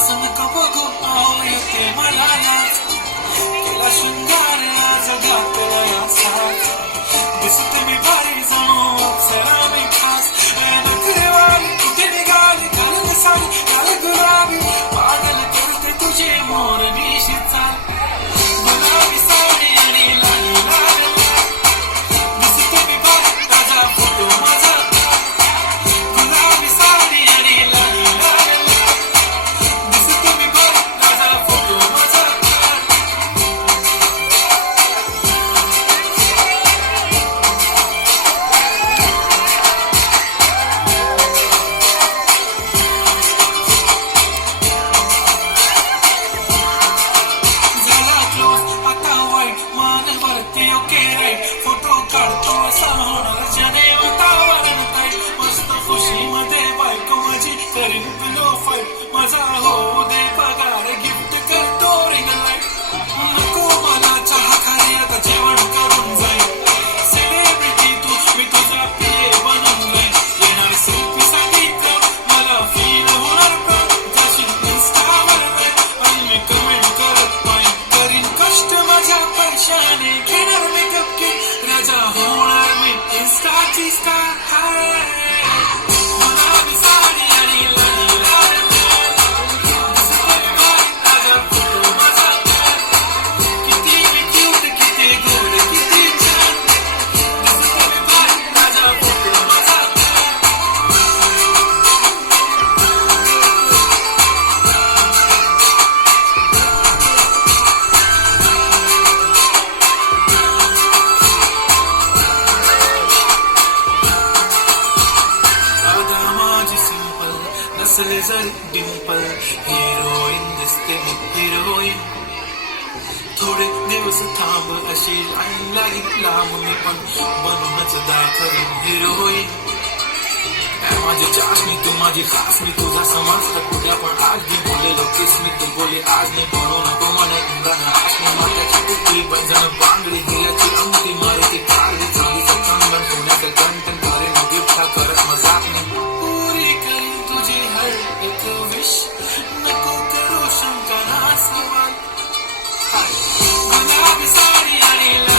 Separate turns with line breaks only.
Pasan ka pa kung ako ay malala Kala siyang gari jagat ko na yasak Bisa ti mi bari pas Ay na ti di bari Kuti mi gurabi Pagal ka rin ti I'm Raja, hold on with Insta, Chista, high. नसले जरी Dimple heroine दिसते मी heroine थोडे दिवस थांब अशी line लागेल लांब पण बनूनच दाखवीन हिरोईन माझी चाशनी तू, माझी खास मी तुझा समजता तुझ्या पण आज मी बोलेलो किस मी तू बोले, आज मी म्हणू नको म्हणे इंद्रानं आज मी माझ्याची कुठली पण जण बांगडी हिऱ्याची अंगठी मारुती कारली When I decided I need.